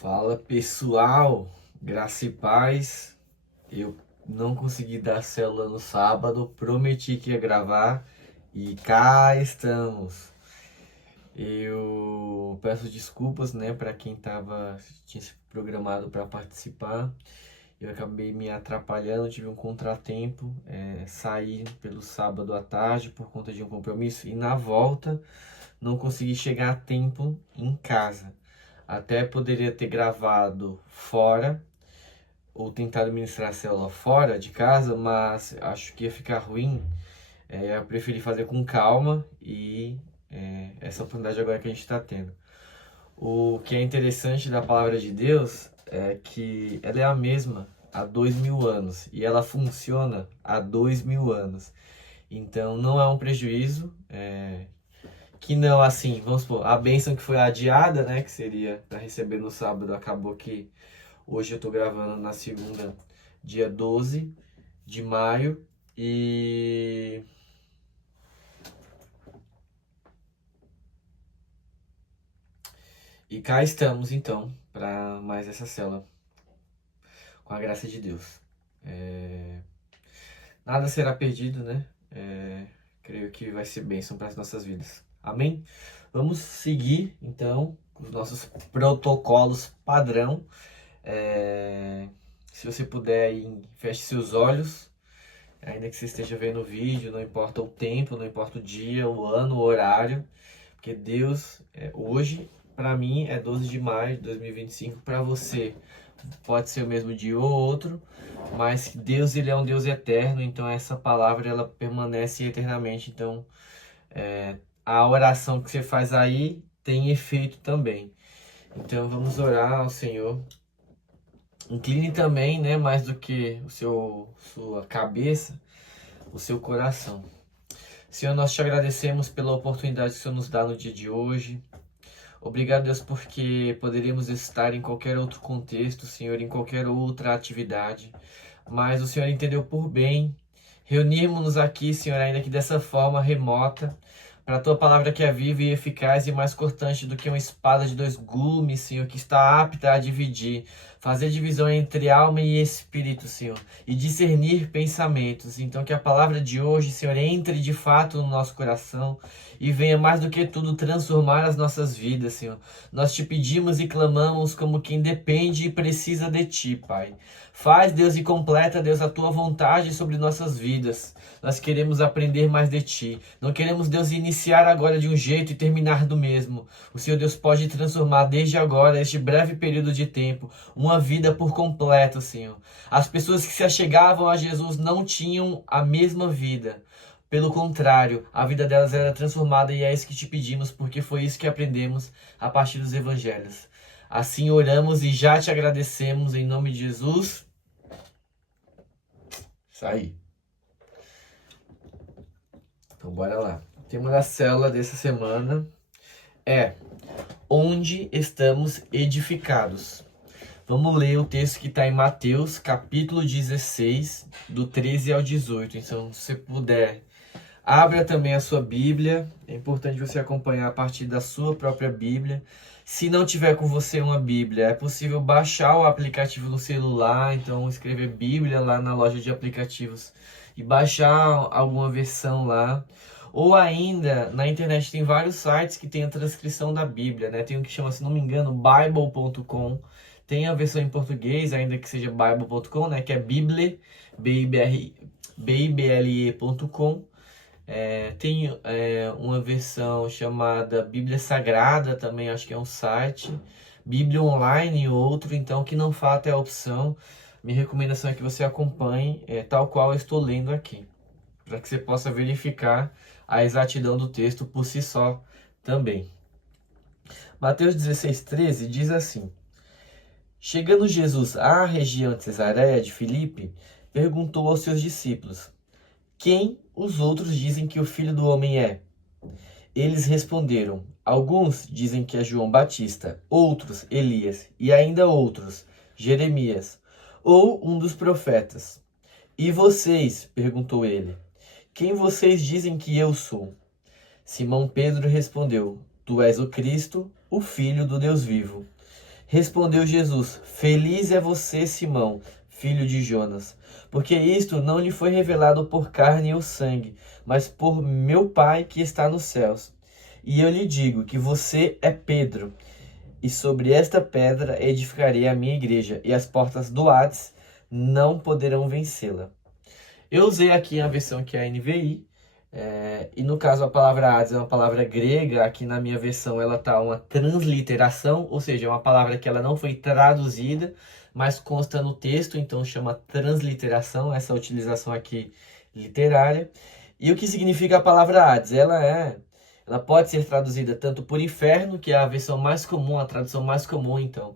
Fala pessoal, graça e paz. Eu não consegui dar célula no sábado, prometi que ia gravar e cá estamos. Eu peço desculpas, né, para quem tinha se programado para participar. Eu acabei me atrapalhando, tive um contratempo, saí pelo sábado à tarde por conta de um compromisso e na volta não consegui chegar a tempo em casa. Até poderia ter gravado fora ou tentado ministrar a célula fora de casa, mas acho que ia ficar ruim. Eu preferi fazer com calma e essa oportunidade agora que a gente está tendo. O que é interessante da palavra de Deus é que ela é a mesma há 2000 anos e ela funciona há 2000 anos. Então não é um prejuízo. Que não, assim, vamos supor, a bênção que foi adiada, né, que seria para receber no sábado, acabou que hoje eu tô gravando na segunda, dia 12 de maio, e cá estamos então para mais essa célula, com a graça de Deus. Nada será perdido, né? Creio que vai ser bênção para as nossas vidas. Amém? Vamos seguir então os nossos protocolos padrão. Se você puder aí, feche seus olhos, ainda que você esteja vendo o vídeo, não importa o tempo, não importa o dia, o ano, o horário, porque Deus, hoje, para mim, é 12 de maio de 2025, para você pode ser o mesmo dia ou outro, mas Deus, ele é um Deus eterno, então essa palavra, ela permanece eternamente, então a oração que você faz aí tem efeito também. Então vamos orar ao Senhor. Incline também, né, mais do que sua cabeça, o seu coração. Senhor, nós te agradecemos pela oportunidade que o Senhor nos dá no dia de hoje. Obrigado, Deus, porque poderíamos estar em qualquer outro contexto, Senhor, em qualquer outra atividade. Mas o Senhor entendeu por bem reunirmos-nos aqui, Senhor, ainda que dessa forma remota, para a tua palavra que é viva e eficaz e mais cortante do que uma espada de dois gumes, Senhor, que está apta a dividir, fazer divisão entre alma e espírito, Senhor, e discernir pensamentos. Então que a palavra de hoje, Senhor, entre de fato no nosso coração e venha mais do que tudo transformar as nossas vidas, Senhor. Nós te pedimos e clamamos como quem depende e precisa de ti, Pai. Faz, Deus, e completa, Deus, a tua vontade sobre nossas vidas. Nós queremos aprender mais de ti. Não queremos, Deus, iniciar agora de um jeito e terminar do mesmo. O Senhor, Deus, pode transformar desde agora, este breve período de tempo, uma vida por completo, Senhor. As pessoas que se achegavam a Jesus não tinham a mesma vida. Pelo contrário, a vida delas era transformada e é isso que te pedimos, porque foi isso que aprendemos a partir dos evangelhos. Assim oramos e já te agradecemos em nome de Jesus. Isso aí. Então bora lá. O tema da célula dessa semana é onde estamos edificados. Vamos ler o texto que está em Mateus, capítulo 16, do 13 ao 18. Então, se você puder, abra também a sua Bíblia. É importante você acompanhar a partir da sua própria Bíblia. Se não tiver com você uma Bíblia, é possível baixar o aplicativo no celular. Então, escrever Bíblia lá na loja de aplicativos e baixar alguma versão lá. Ou ainda, na internet tem vários sites que tem a transcrição da Bíblia, né? Tem um que chama, se não me engano, bible.com. Tem a versão em português, ainda que seja bible.com, né? Que é bible, bible.com. Tem uma versão chamada Bíblia Sagrada, também acho que é um site. Bíblia Online, outro, então, que não falta é a opção. Minha recomendação é que você acompanhe tal qual eu estou lendo aqui, para que você possa verificar a exatidão do texto por si só também. Mateus 16:13 diz assim: Chegando Jesus à região de Cesareia de Filipe, perguntou aos seus discípulos: Quem os outros dizem que o Filho do Homem é? Eles responderam: Alguns dizem que é João Batista, outros Elias e ainda outros Jeremias ou um dos profetas. E vocês? Perguntou ele. Quem vocês dizem que eu sou? Simão Pedro respondeu: Tu és o Cristo, o Filho do Deus vivo. Respondeu Jesus: Feliz é você, Simão, filho de Jonas, porque isto não lhe foi revelado por carne ou sangue, mas por meu Pai que está nos céus. E eu lhe digo que você é Pedro, e sobre esta pedra edificarei a minha igreja, e as portas do Hades não poderão vencê-la. Eu usei aqui a versão que é a NVI, e no caso a palavra Hades é uma palavra grega. Aqui na minha versão ela tá uma transliteração, ou seja, é uma palavra que ela não foi traduzida, mas consta no texto, então chama transliteração, essa utilização aqui literária. E o que significa a palavra Hades? Ela pode ser traduzida tanto por inferno, que é a versão mais comum, a tradução mais comum, então,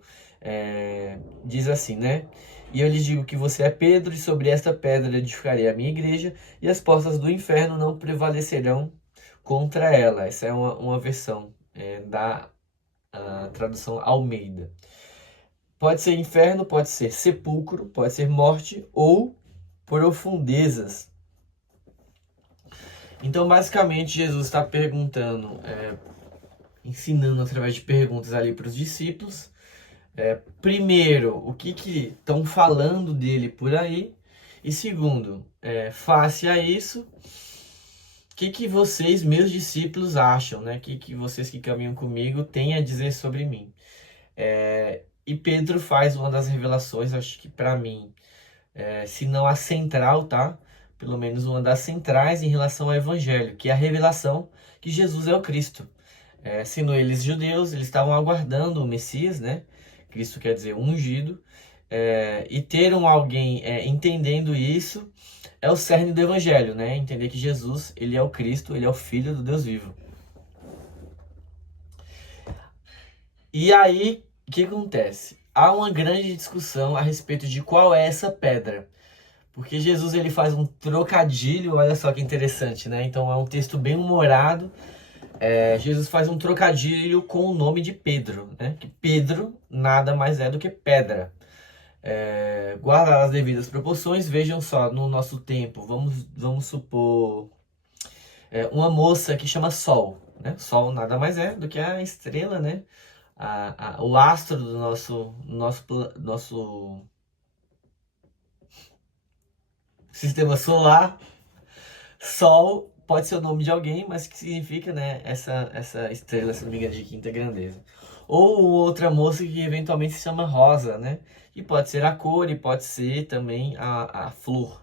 diz assim, né? E eu lhes digo que você é Pedro, e sobre esta pedra edificarei a minha igreja, e as portas do inferno não prevalecerão contra ela. Essa é uma versão da tradução Almeida. Pode ser inferno, pode ser sepulcro, pode ser morte ou profundezas. Então, basicamente, Jesus está perguntando, ensinando através de perguntas ali para os discípulos. Primeiro, o que estão falando dele por aí? E segundo, face a isso, o que vocês, meus discípulos, acham, né? O que vocês que caminham comigo têm a dizer sobre mim? E Pedro faz uma das revelações, acho que para mim, se não a central, tá? Pelo menos uma das centrais em relação ao Evangelho, que é a revelação que Jesus é o Cristo. Sendo eles judeus, eles estavam aguardando o Messias, né? Cristo quer dizer ungido. E ter alguém entendendo isso é o cerne do Evangelho, né? Entender que Jesus, ele é o Cristo, ele é o Filho do Deus vivo. E aí, o que acontece? Há uma grande discussão a respeito de qual é essa pedra. Porque Jesus, ele faz um trocadilho, olha só que interessante, né? Então é um texto bem humorado. Jesus faz um trocadilho com o nome de Pedro, né? Que Pedro nada mais é do que pedra. Guardar as devidas proporções, vejam só, no nosso tempo, vamos supor uma moça que chama Sol, né? Sol nada mais é do que a estrela, né? O astro do nosso sistema solar. Sol pode ser o nome de alguém, mas que significa, né, essa estrela, se não me engano, de quinta grandeza. Ou outra moça que eventualmente se chama Rosa, né? E pode ser a cor e pode ser também a flor.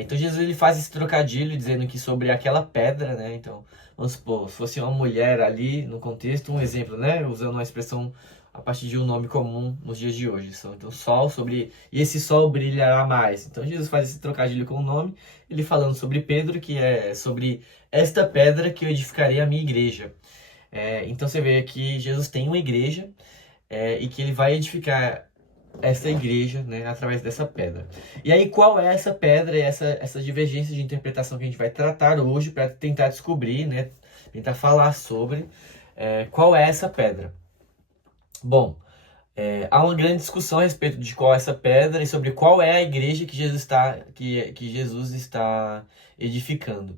Então Jesus, ele faz esse trocadilho dizendo que sobre aquela pedra, né? Então, vamos supor, se fosse uma mulher ali no contexto, um exemplo, né? Usando uma expressão a partir de um nome comum nos dias de hoje. Então, sol sobre... E esse sol brilhará mais. Então, Jesus faz esse trocadilho com o nome, ele falando sobre Pedro, que é sobre esta pedra que eu edificarei a minha igreja. Então, você vê que Jesus tem uma igreja e que ele vai edificar essa igreja, né, através dessa pedra. E aí, qual é essa pedra e essa divergência de interpretação que a gente vai tratar hoje para tentar descobrir, né, tentar falar sobre qual é essa pedra? Bom, há uma grande discussão a respeito de qual é essa pedra e sobre qual é a igreja que Jesus está edificando.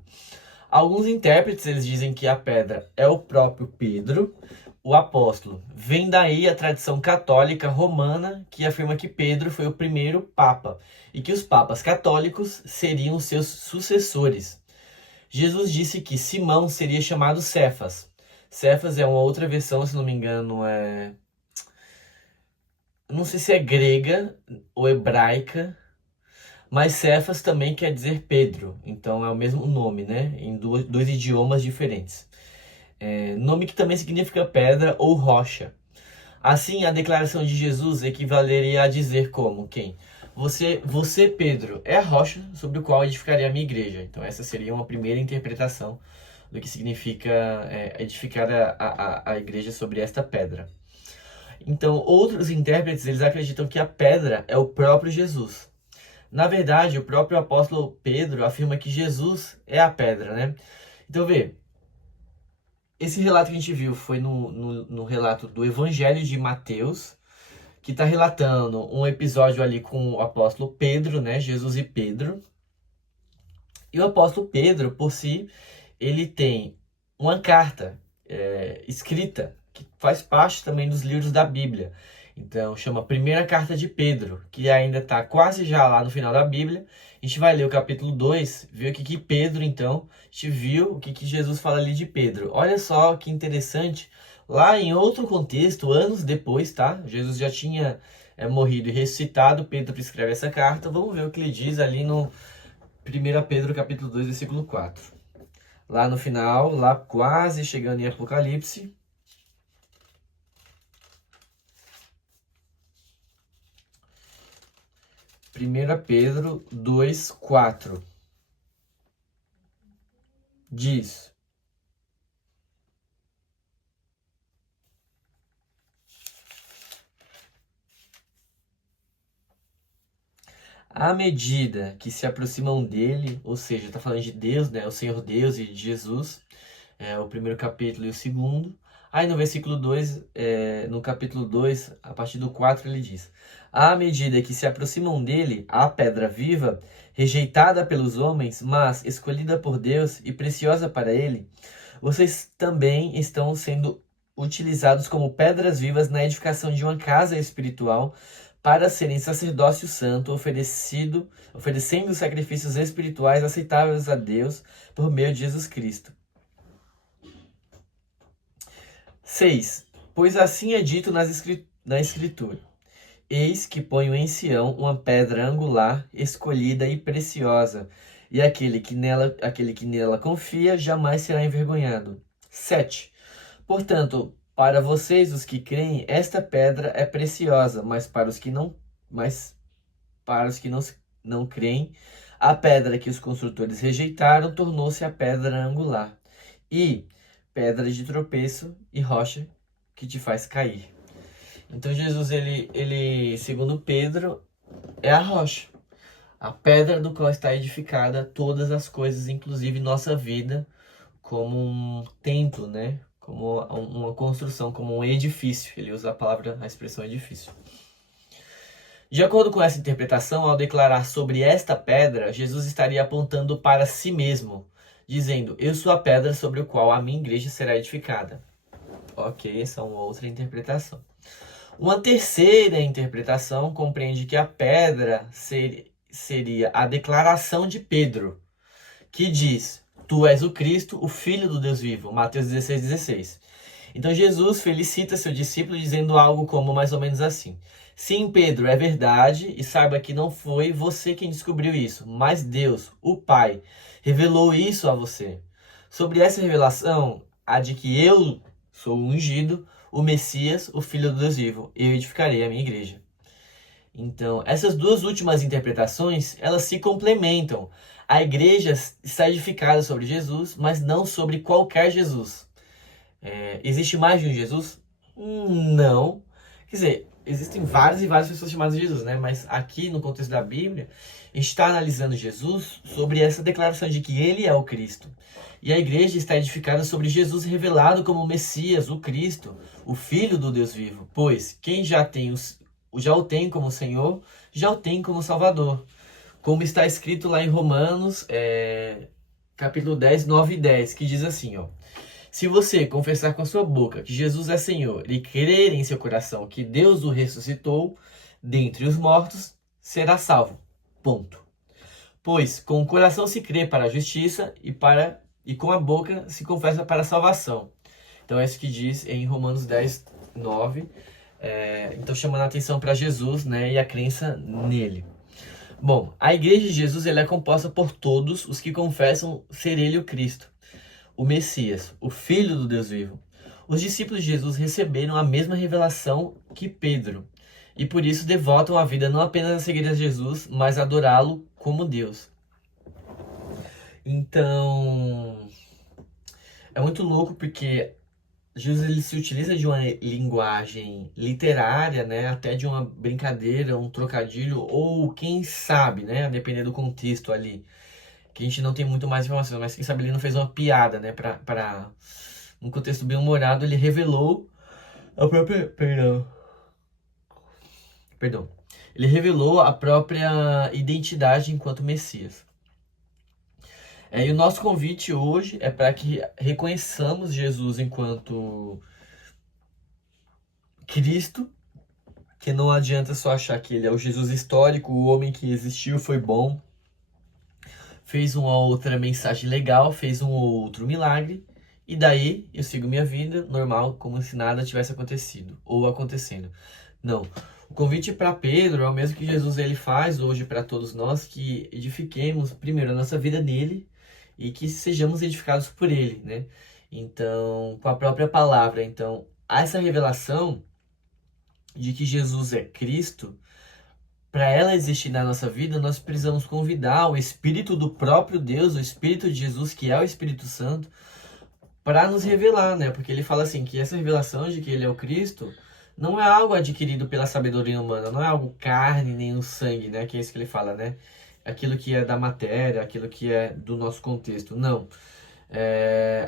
Alguns intérpretes, eles dizem que a pedra é o próprio Pedro, o apóstolo. Vem daí a tradição católica romana, que afirma que Pedro foi o primeiro papa e que os papas católicos seriam seus sucessores. Jesus disse que Simão seria chamado Cefas. Cefas é uma outra versão, se não me engano, não sei se é grega ou hebraica, mas Cefas também quer dizer Pedro, então é o mesmo nome, né? Em dois idiomas diferentes. Nome que também significa pedra ou rocha. Assim, a declaração de Jesus equivaleria a dizer como, quem? Você, Pedro, é a rocha sobre o qual edificaria a minha igreja. Então essa seria uma primeira interpretação do que significa edificar a igreja sobre esta pedra. Então, outros intérpretes, eles acreditam que a pedra é o próprio Jesus. Na verdade, o próprio apóstolo Pedro afirma que Jesus é a pedra, né? Então, vê, esse relato que a gente viu foi no relato do Evangelho de Mateus, que está relatando um episódio ali com o apóstolo Pedro, né? Jesus e Pedro. E o apóstolo Pedro, por si, ele tem uma carta escrita, que faz parte também dos livros da Bíblia. Então, chama Primeira Carta de Pedro, que ainda está quase já lá no final da Bíblia. A gente vai ler o capítulo 2, ver o que Pedro, então, a gente viu o que Jesus fala ali de Pedro. Olha só que interessante, lá em outro contexto, anos depois, tá? Jesus já tinha morrido e ressuscitado, Pedro escreve essa carta. Vamos ver o que ele diz ali no 1 Pedro capítulo 2, versículo 4. Lá no final, lá quase chegando em Apocalipse. 1 Pedro 2, 4 diz: à medida que se aproximam dele, ou seja, está falando de Deus, né, o Senhor Deus e de Jesus, o primeiro capítulo e o segundo. Aí no versículo 2, no capítulo 2, a partir do 4, ele diz: à medida que se aproximam dele, a pedra viva, rejeitada pelos homens, mas escolhida por Deus e preciosa para ele, vocês também estão sendo utilizados como pedras vivas na edificação de uma casa espiritual para serem sacerdócio santo, oferecendo sacrifícios espirituais aceitáveis a Deus por meio de Jesus Cristo. 6. Pois assim é dito na Escritura: eis que ponho em Sião uma pedra angular, escolhida e preciosa, e aquele que nela confia jamais será envergonhado. 7. Portanto, para vocês, os que creem, esta pedra é preciosa, mas para os que não creem, a pedra que os construtores rejeitaram tornou-se a pedra angular, e pedra de tropeço e rocha que te faz cair. Então Jesus, ele segundo Pedro, é a rocha, a pedra do qual está edificada todas as coisas, inclusive nossa vida, como um templo, né? Como uma construção, como um edifício. Ele usa a expressão edifício. De acordo com essa interpretação, ao declarar sobre esta pedra, Jesus estaria apontando para si mesmo, dizendo: eu sou a pedra sobre a qual a minha igreja será edificada. Ok, essa é uma outra interpretação. Uma terceira interpretação compreende que a pedra seria a declaração de Pedro, que diz: tu és o Cristo, o Filho do Deus vivo. Mateus 16,16. Então Jesus felicita seu discípulo dizendo algo como mais ou menos assim: sim, Pedro, é verdade, e saiba que não foi você quem descobriu isso, mas Deus, o Pai, revelou isso a você. Sobre essa revelação, a de que eu sou o ungido, o Messias, o Filho do Deus vivo, eu edificarei a minha igreja. Então, essas duas últimas interpretações, elas se complementam. A igreja está edificada sobre Jesus, mas não sobre qualquer Jesus. Existe mais de um Jesus? Não. Quer dizer, existem várias e várias pessoas chamadas de Jesus, né? Mas aqui, no contexto da Bíblia, a gente está analisando Jesus sobre essa declaração de que ele é o Cristo. E a igreja está edificada sobre Jesus revelado como o Messias, o Cristo, o Filho do Deus vivo. Pois quem já o tem como Senhor, já o tem como Salvador. Como está escrito lá em Romanos, capítulo 10, 9 e 10, que diz assim, ó: se você confessar com a sua boca que Jesus é Senhor e crer em seu coração que Deus o ressuscitou dentre os mortos, será salvo. Ponto. Pois com o coração se crê para a justiça e com a boca se confessa para a salvação. Então é isso que diz em Romanos 10, 9. Então chamando a atenção para Jesus, né, e a crença nele. Bom, a igreja de Jesus é composta por todos os que confessam ser ele o Cristo, o Messias, o Filho do Deus vivo. Os discípulos de Jesus receberam a mesma revelação que Pedro, e por isso devotam a vida não apenas a seguir a Jesus, mas a adorá-lo como Deus. Então, é muito louco porque Jesus ele se utiliza de uma linguagem literária, né, até de uma brincadeira, um trocadilho, ou quem sabe, né, a depender do contexto ali, que a gente não tem muito mais informações, mas quem sabe ele não fez uma piada, né, para um contexto bem humorado, ele revelou a própria, perdão, ele revelou a própria identidade enquanto Messias. E o nosso convite hoje é para que reconheçamos Jesus enquanto Cristo que não adianta só achar que ele é o Jesus histórico, o homem que existiu, foi bom, fez uma outra mensagem legal, fez um outro milagre, e daí eu sigo minha vida normal, como se nada tivesse acontecido ou acontecendo. Não. O convite para Pedro é o mesmo que Jesus ele faz hoje para todos nós, que edifiquemos primeiro a nossa vida nele e que sejamos edificados por ele, né? Então, com a própria palavra. Então, há essa revelação de que Jesus é Cristo. Para ela existir na nossa vida, nós precisamos convidar o Espírito do próprio Deus, o Espírito de Jesus, que é o Espírito Santo, para nos revelar, né? Porque ele fala assim que essa revelação de que ele é o Cristo não é algo adquirido pela sabedoria humana, não é algo carne nem no sangue, né? Que é isso que ele fala, né? Aquilo que é da matéria, aquilo que é do nosso contexto. Não.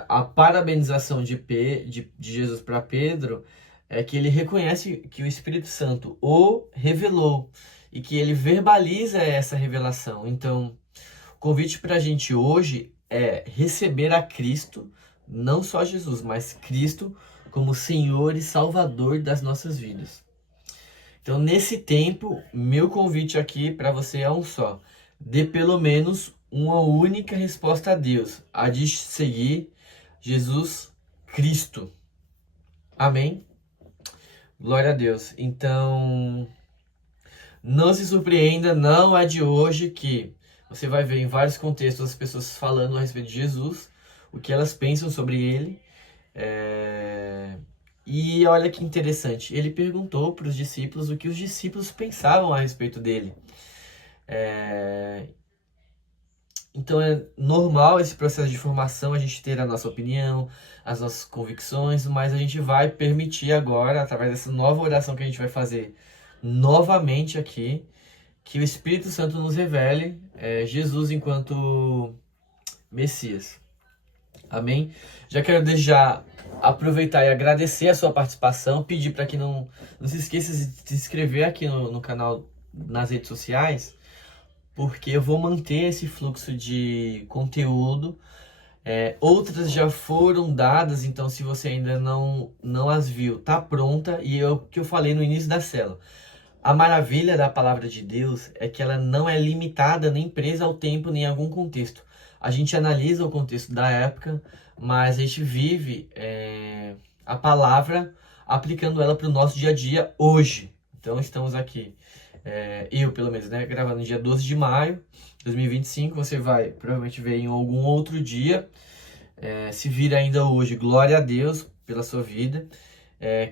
A parabenização de Jesus para Pedro é que ele reconhece que o Espírito Santo o revelou e que ele verbaliza essa revelação. Então, o convite para a gente hoje é receber a Cristo, não só Jesus, mas Cristo como Senhor e Salvador das nossas vidas. Então, nesse tempo, meu convite aqui para você é um só. Dê pelo menos uma única resposta a Deus, a de seguir Jesus Cristo. Amém? Glória a Deus. Então, não se surpreenda, não é de hoje que você vai ver em vários contextos as pessoas falando a respeito de Jesus, o que elas pensam sobre ele. E olha que interessante, ele perguntou para os discípulos o que os discípulos pensavam a respeito dele. Então é normal esse processo de formação, a gente ter a nossa opinião, as nossas convicções, mas a gente vai permitir agora, através dessa nova oração que a gente vai fazer novamente aqui, que o Espírito Santo nos revele Jesus enquanto Messias. Amém? Já quero desde já aproveitar e agradecer a sua participação, pedir para que não se esqueça de se inscrever aqui no canal, nas redes sociais, porque eu vou manter esse fluxo de conteúdo. Outras já foram dadas, então se você ainda não as viu, tá pronta. E é o que eu falei no início da célula. A maravilha da palavra de Deus é que ela não é limitada nem presa ao tempo nem a algum contexto. A gente analisa o contexto da época, mas a gente vive a palavra aplicando ela para o nosso dia a dia hoje. Então estamos aqui, eu pelo menos, né, gravando no dia 12 de maio de 2025. Você vai provavelmente ver em algum outro dia. Se vira ainda hoje, glória a Deus pela sua vida.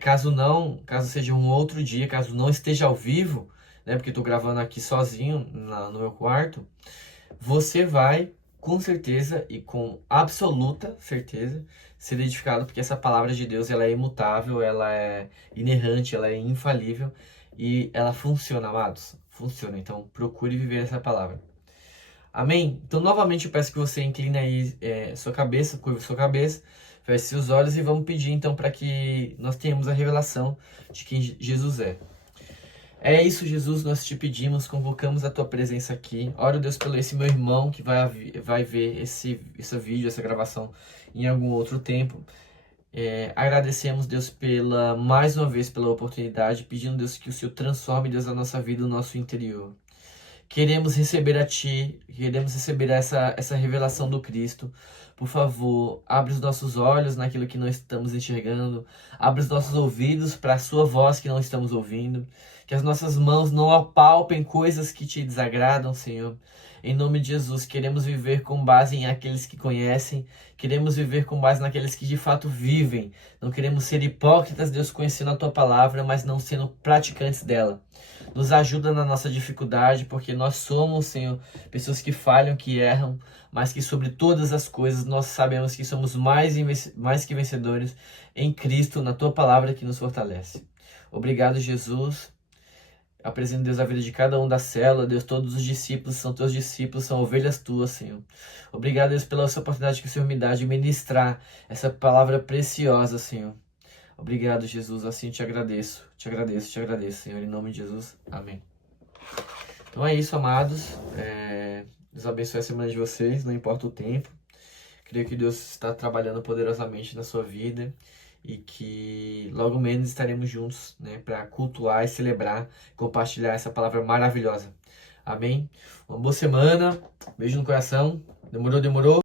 Caso seja um outro dia, caso não esteja ao vivo, né, porque estou gravando aqui sozinho no meu quarto, você vai com certeza e com absoluta certeza ser edificado, porque essa palavra de Deus ela é imutável, ela é inerrante, ela é infalível e ela funciona, amados. Funciona, então procure viver essa palavra. Amém? Então novamente eu peço que você incline aí sua cabeça, curva sua cabeça, feche seus olhos e vamos pedir então para que nós tenhamos a revelação de quem Jesus é. É isso, Jesus, nós te pedimos, convocamos a tua presença aqui. Oro, Deus, pelo esse meu irmão que vai ver esse vídeo, essa gravação em algum outro tempo. Agradecemos, Deus, mais uma vez pela oportunidade, pedindo, Deus, que o Senhor transforme, Deus, a nossa vida, o nosso interior. Queremos receber a Ti, queremos receber essa revelação do Cristo. Por favor, abre os nossos olhos naquilo que não estamos enxergando. Abre os nossos ouvidos para a Sua voz que não estamos ouvindo. Que as nossas mãos não apalpem coisas que Te desagradam, Senhor. Em nome de Jesus, queremos viver com base em aqueles que conhecem. Queremos viver com base naqueles que de fato vivem. Não queremos ser hipócritas, Deus, conhecendo a Tua palavra, mas não sendo praticantes dela. Nos ajuda na nossa dificuldade, porque nós somos, Senhor, pessoas que falham, que erram, mas que sobre todas as coisas nós sabemos que somos mais que vencedores em Cristo, na Tua palavra que nos fortalece. Obrigado, Jesus. Apresento, Deus, a vida de cada um da célula. Deus, todos os discípulos são Teus discípulos, são ovelhas Tuas, Senhor. Obrigado, Deus, pela essa oportunidade que o Senhor me dá de ministrar essa palavra preciosa, Senhor. Obrigado, Jesus. Assim te agradeço, Senhor, em nome de Jesus. Amém. Então é isso, amados. Deus abençoe a semana de vocês, não importa o tempo. Creio que Deus está trabalhando poderosamente na sua vida e que logo menos estaremos juntos, né, para cultuar e celebrar, compartilhar essa palavra maravilhosa. Amém? Uma boa semana, beijo no coração. Demorou?